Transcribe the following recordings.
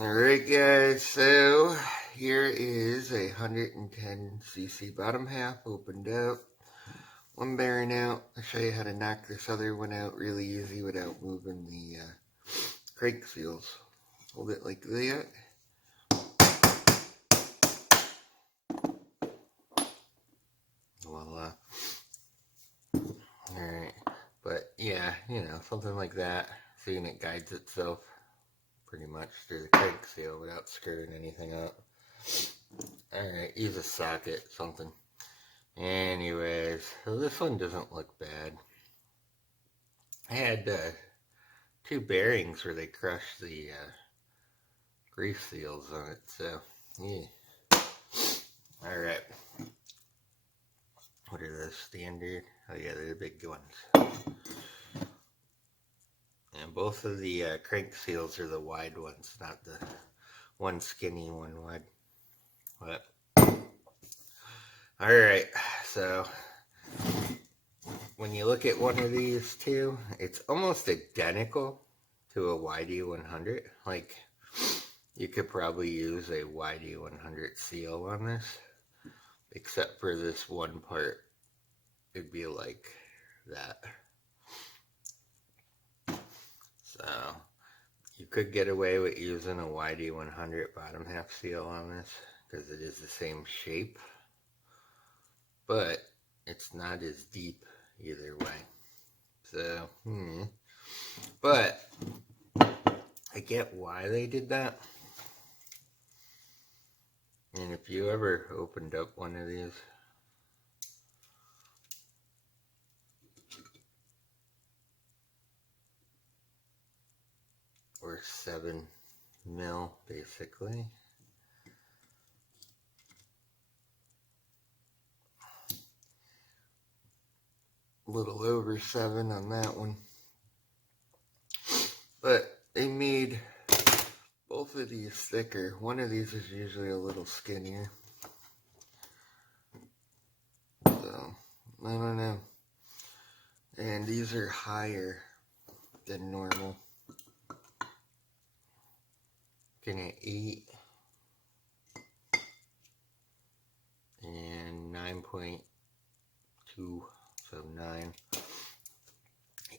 Alright guys, so here is a 110cc bottom half opened up. One bearing out. I'll show you how to knock this other one out really easy without moving the crank seals. Hold it like that. Voila. Alright, but yeah, something like that. Seeing it guides itself pretty much through the crank seal without screwing anything up. Alright, use a socket, something. Anyways, so this one doesn't look bad. I had two bearings where they crushed the grease seals on it, so yeah. Alright. What are those, standard? Oh yeah, they're the big ones. And both of the crank seals are the wide ones, not the one skinny, one wide. But alright, so when you look at one of these two, it's almost identical to a YD100. Like, you could probably use a YD100 seal on this, except for this one part. It'd be like that. So, you could get away with using a YD100 bottom half seal on this, because it is the same shape. But it's not as deep either way. So, but I get why they did that. And if you ever opened up one of these, or 7 mil basically, a little over 7 on that one. But they made both of these thicker. One of these is usually a little skinnier. So, I don't know. And these are higher than normal. Looking at 8 and 9.2, so 9.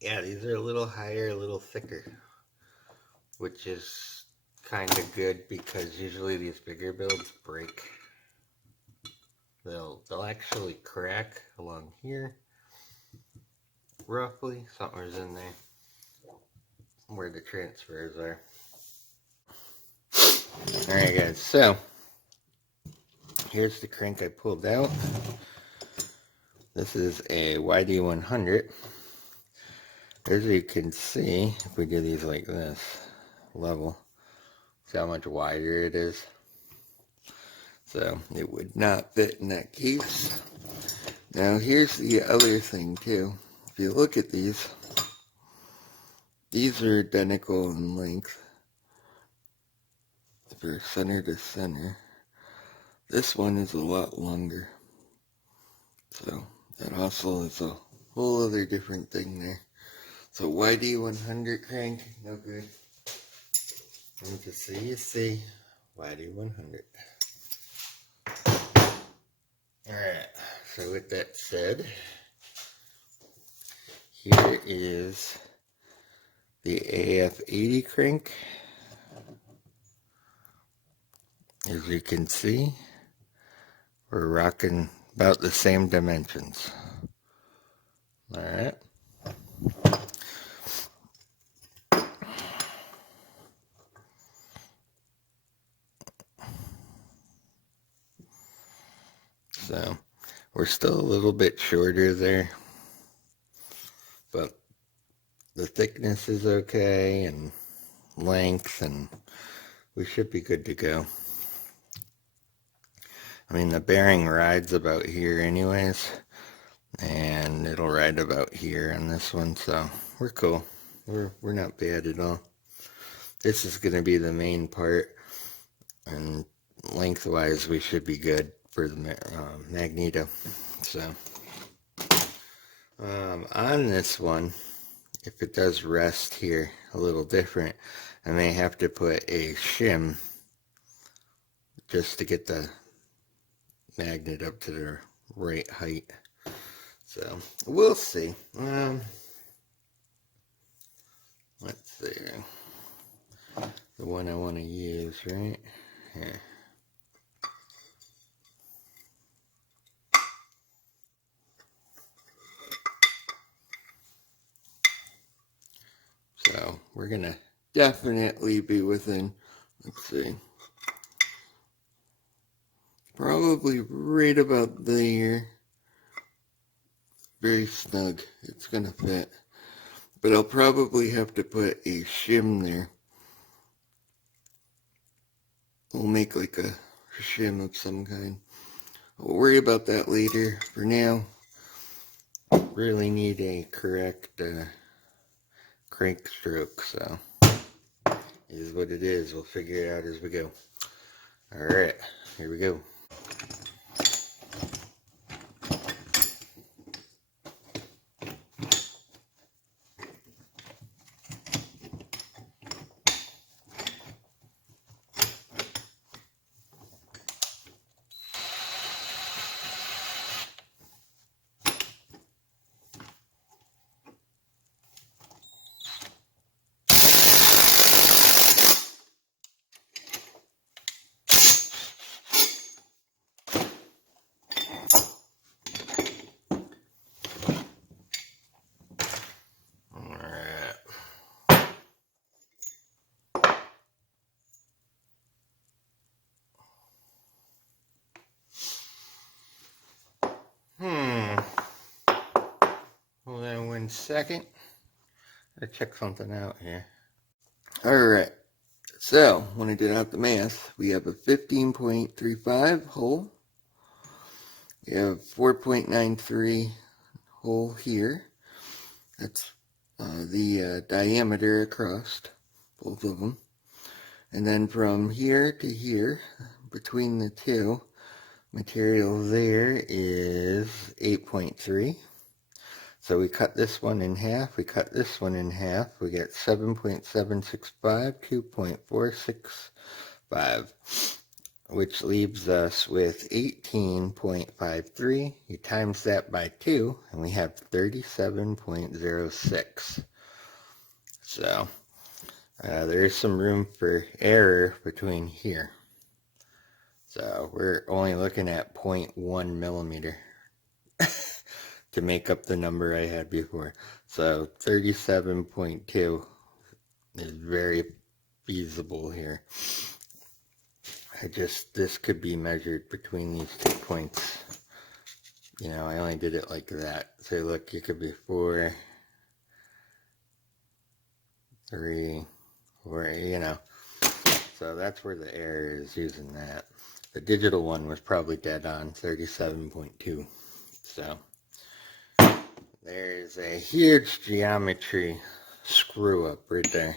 Yeah, these are a little higher, a little thicker, which is kind of good because usually these bigger builds break. They'll actually crack along here, roughly. Something's in there where the transfers are. Alright guys, so here's the crank I pulled out. This is a YD100. As you can see, if we do these like this, level, see how much wider it is? So it would not fit in that case. Now here's the other thing too. If you look at these are identical in length. For center to center. This one is a lot longer. So that also is a whole other different thing there. So YD100 crank, no good. And to see, you see, YD100. Alright, so with that said, here is the AF80 crank. As you can see, we're rocking about the same dimensions. Alright. So, we're still a little bit shorter there, but the thickness is okay, and length, and we should be good to go. I mean, the bearing rides about here anyways, and it'll ride about here on this one, so we're cool. We're not bad at all. This is going to be the main part, and lengthwise we should be good for the magneto. So on this one, if it does rest here a little different, I may have to put a shim just to get the magnet up to the right height. So we'll see. Let's see. The one I want to use, right? Here. So we're gonna definitely be within, let's see, probably right about there. Very snug. It's gonna fit. But I'll probably have to put a shim there. We'll make like a shim of some kind. We'll worry about that later. For now, really need a correct crank stroke, so it is what it is. We'll figure it out as we go. Alright, here we go. Hold on 1 second. Gotta check something out here. Alright, so when I did out the math, we have a 15.35 hole. We have 4.93 hole here. That's the diameter across both of them. And then from here to here, between the two, material there is 8.3. So we cut this one in half, we cut this one in half, we get 7.765, 2.465, which leaves us with 18.53. You times that by 2, and we have 37.06. So there is some room for error between here. So we're only looking at 0.1 millimeter to make up the number I had before. So 37.2 is very feasible here. This could be measured between these 2 points. You know, I only did it like that. So look, it could be 4, 3, 4, you know. So that's where the error is using that. The digital one was probably dead on, 37.2. So there's a huge geometry screw up right there.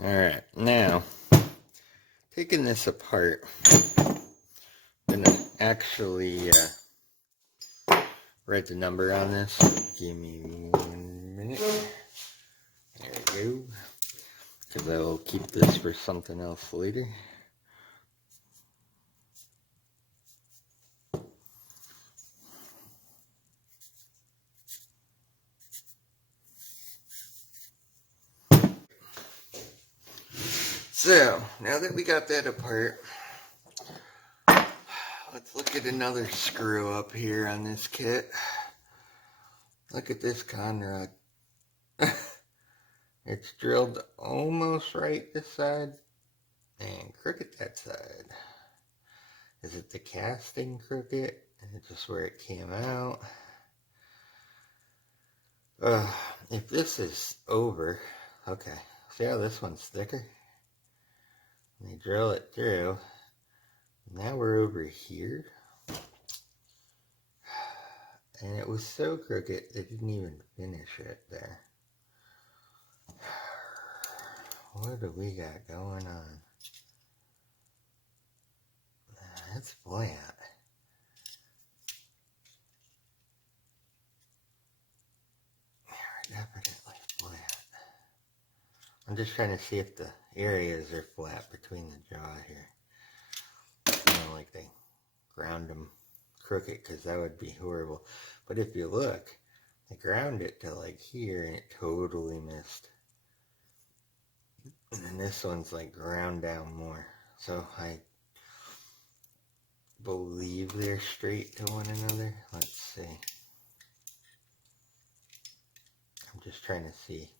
Alright, now taking this apart, I'm gonna actually write the number on this. Give me 1 minute. There we go. Because I will keep this for something else later. So, now that we got that apart, let's look at another screw up here on this kit. Look at this con rod. It's drilled almost right this side and crooked that side. Is it the casting crooked? Is it just where it came out? If this is over, okay. See how this one's thicker? And they drill it through. Now we're over here. And it was so crooked, they didn't even finish it there. What do we got going on? It's flat. Definitely flat. I'm just trying to see if the areas are flat between the jaw here. You know, like they ground them crooked, because that would be horrible. But if you look, I ground it to like here and it totally missed. And then this one's like ground down more. So I believe they're straight to one another. Let's see. I'm just trying to see.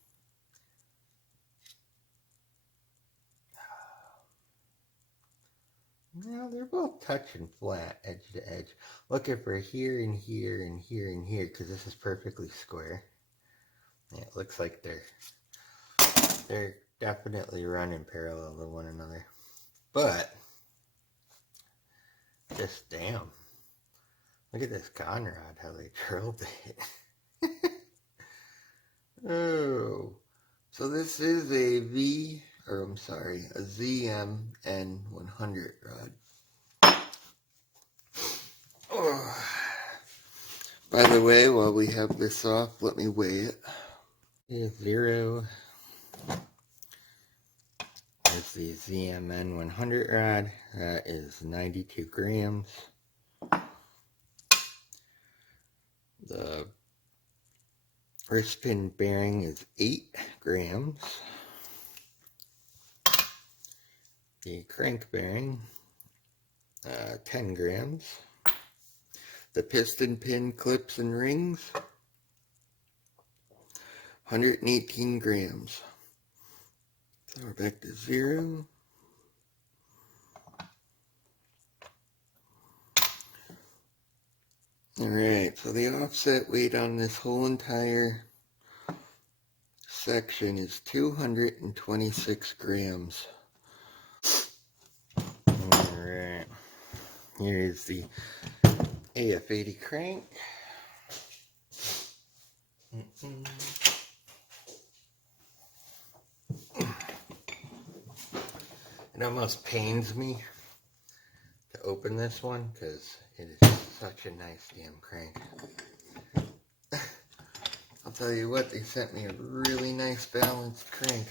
No, they're both touching flat, edge to edge. Looking for here and here and here and here, because this is perfectly square. Yeah, it looks like they're definitely running parallel to one another. But just damn. Look at this conrod, how they drilled it. Oh. So this is a a ZM N100 rod. Oh. By the way, while we have this off, let me weigh it. Zero is the ZMN 100 rod. That is 92 grams. The wrist pin bearing is 8 grams. The crank bearing, 10 grams. The piston pin clips and rings, 118 grams. So we're back to 0. Alright, so the offset weight on this whole entire section is 226 grams. Alright, here's the AF80 crank. It almost pains me to open this one because it is such a nice damn crank. I'll tell you what, they sent me a really nice balanced crank.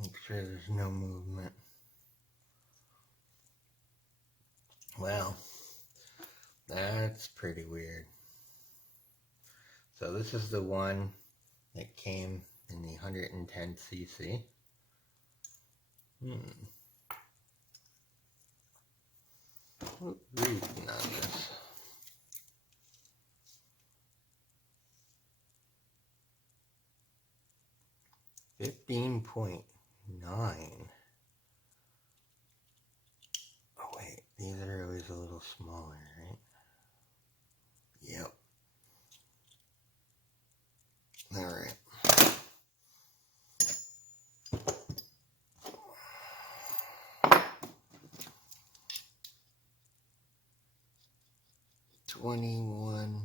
Make sure there's no movement. Well, that's pretty weird. So this is the one that came in the 110cc. Reading on this. $15.9. Oh wait, these are always a little smaller, right? Yep. Alright. $21.9.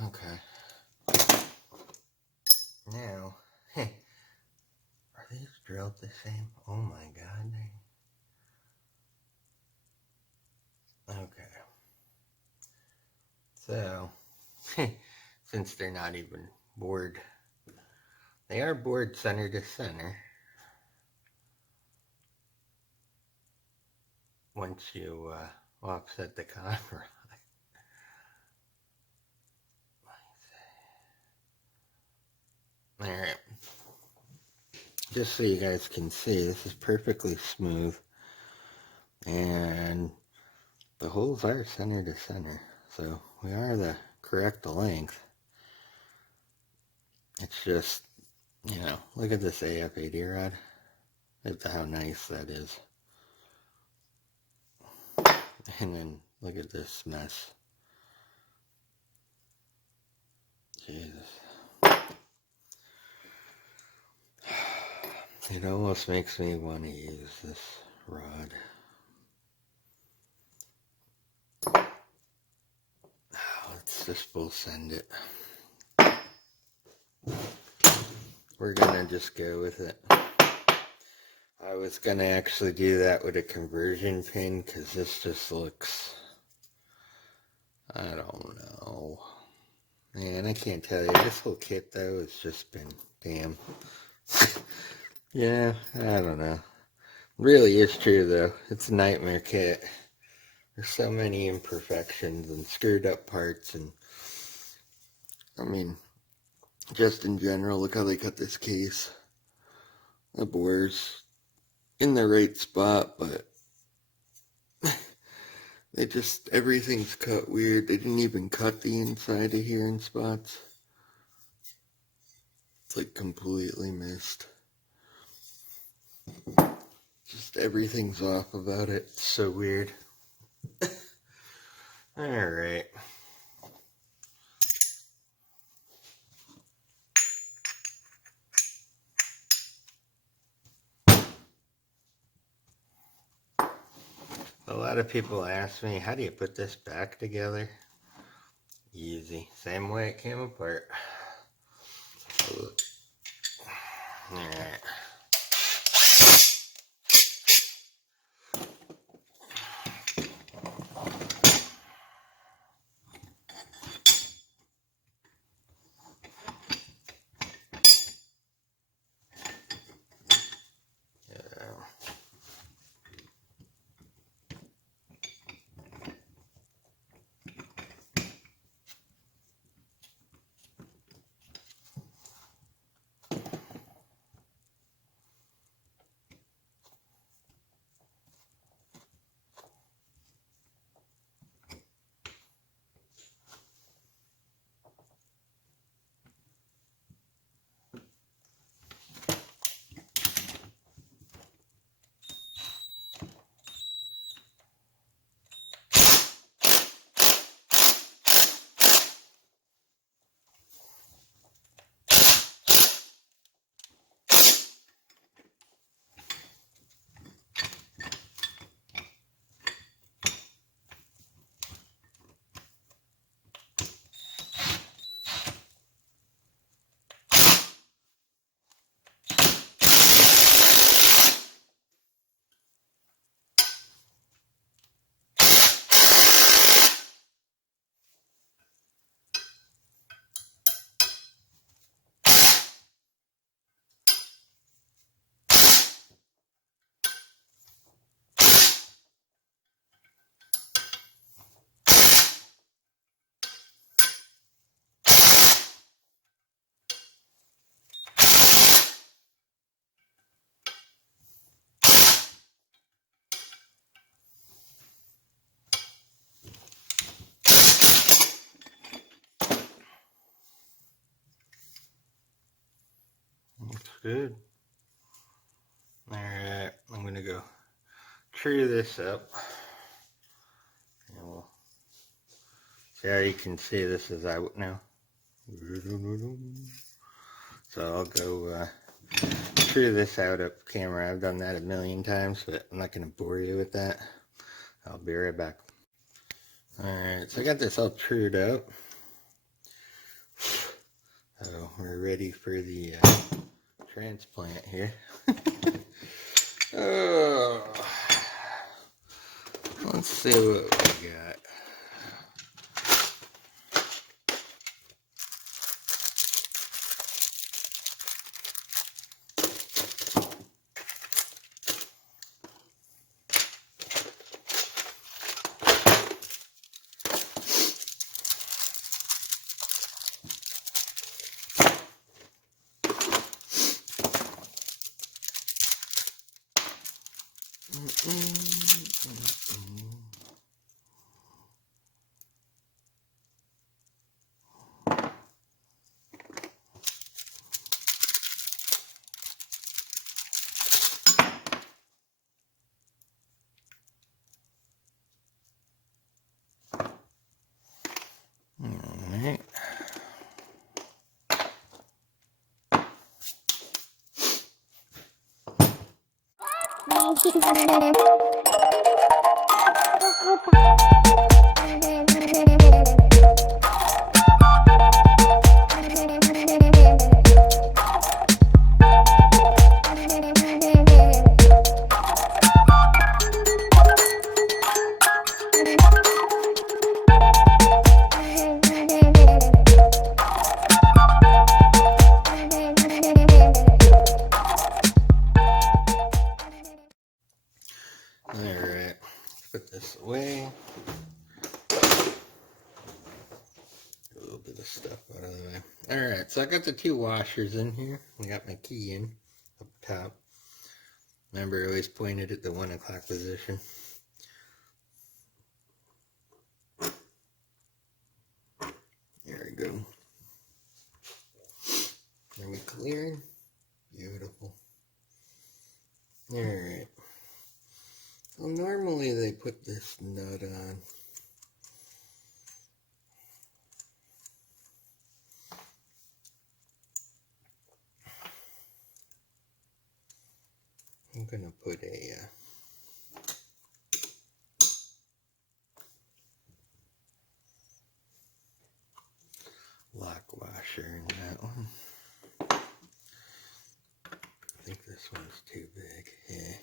Okay. the same? Oh my god. Okay. So, since they're not even bored, they are bored center to center. Once you offset the cotton rod. Alright. Just so you guys can see, this is perfectly smooth. And the holes are center to center. So we are the correct length. It's just, you know, look at this A.F. 80 rod. Look at how nice that is. And then look at this mess. Jesus. It almost makes me want to use this rod. Let's just both send it. We're gonna just go with it. I was gonna actually do that with a conversion pin because this just looks, I don't know. Man, I can't tell you. This whole kit though has just been damn. Yeah, I don't know. Really is true though. It's a nightmare kit. There's so many imperfections and screwed up parts, and I mean, just in general, look how they cut this case. The bore's in the right spot, but they just, everything's cut weird. They didn't even cut the inside of here in spots. It's like completely missed. Just everything's off about it. It's so weird. Alright. A lot of people ask me, how do you put this back together? Easy. Same way it came apart. Alright. Looks good. Alright, I'm going to go true this up. And we'll see how you can see this is out now. So I'll go true this out up camera. I've done that a million times, but I'm not going to bore you with that. I'll be right back. Alright, so I got this all trued up. So we're ready for the Transplant here. Oh, let's see what we got. Alright. Alright, put this away. A little bit of stuff out of the way. Alright, so I got the two washers in here. I got my key in up top. Remember, I always pointed at the 1 o'clock position. There we go. Are we clearing? Beautiful. Alright. So normally they put this nut on. I'm gonna put a lock washer in that one. I think this one's too big. Yeah.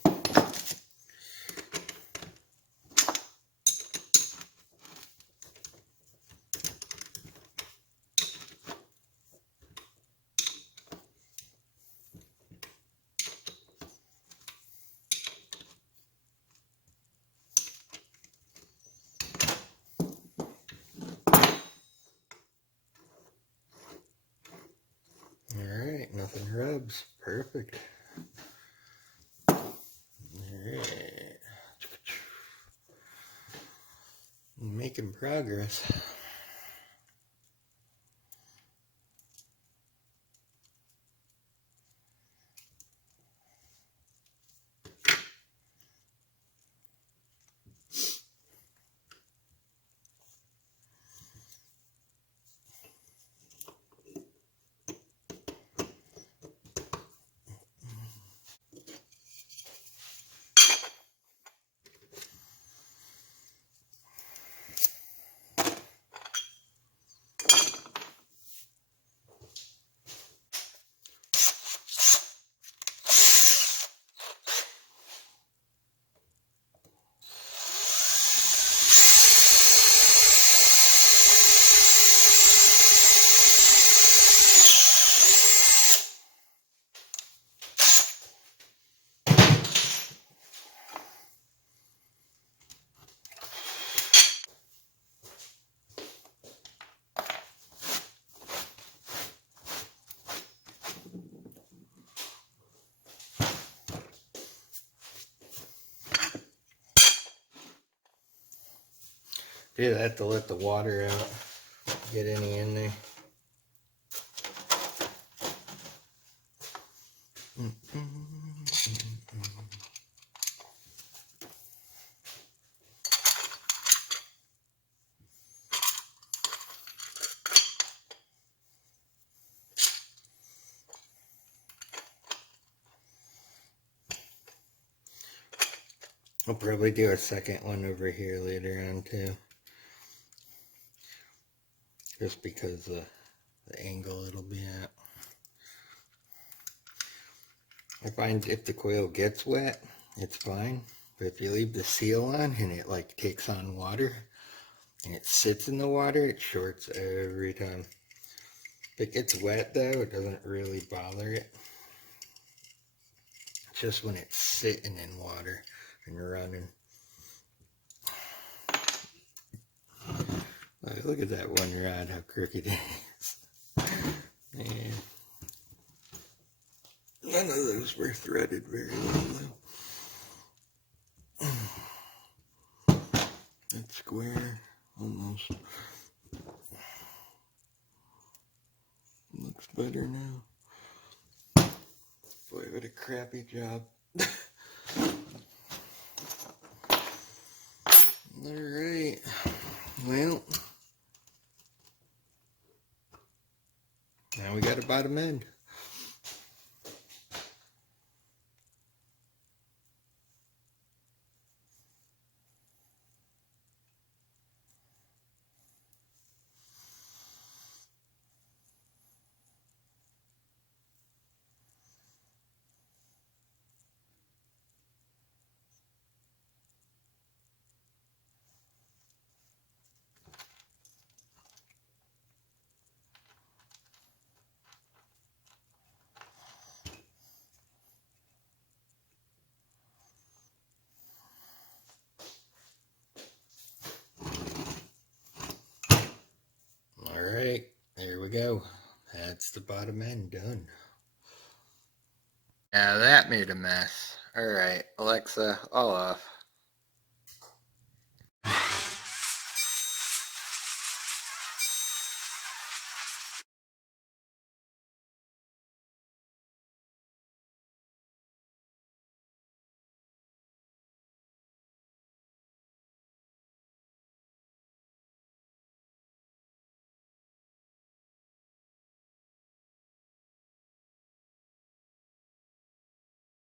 Alright, nothing rubs. Perfect. Alright. Making progress. Dude, I have to let the water out. Get any in there. I'll probably do a second one over here later on too. Just because of the angle it'll be at. I find if the coil gets wet, it's fine. But if you leave the seal on and it like takes on water and it sits in the water, it shorts every time. If it gets wet though, it doesn't really bother it. It's just when it's sitting in water and running. Look at that one rod, how crooked it is. Man. None of those were threaded very well though. That's square, almost. Looks better now. Boy, what a crappy job. Alright, well, now we got a bottom end. Alright, there we go. That's the bottom end done. Yeah, that made a mess. Alright, Alexa, all off.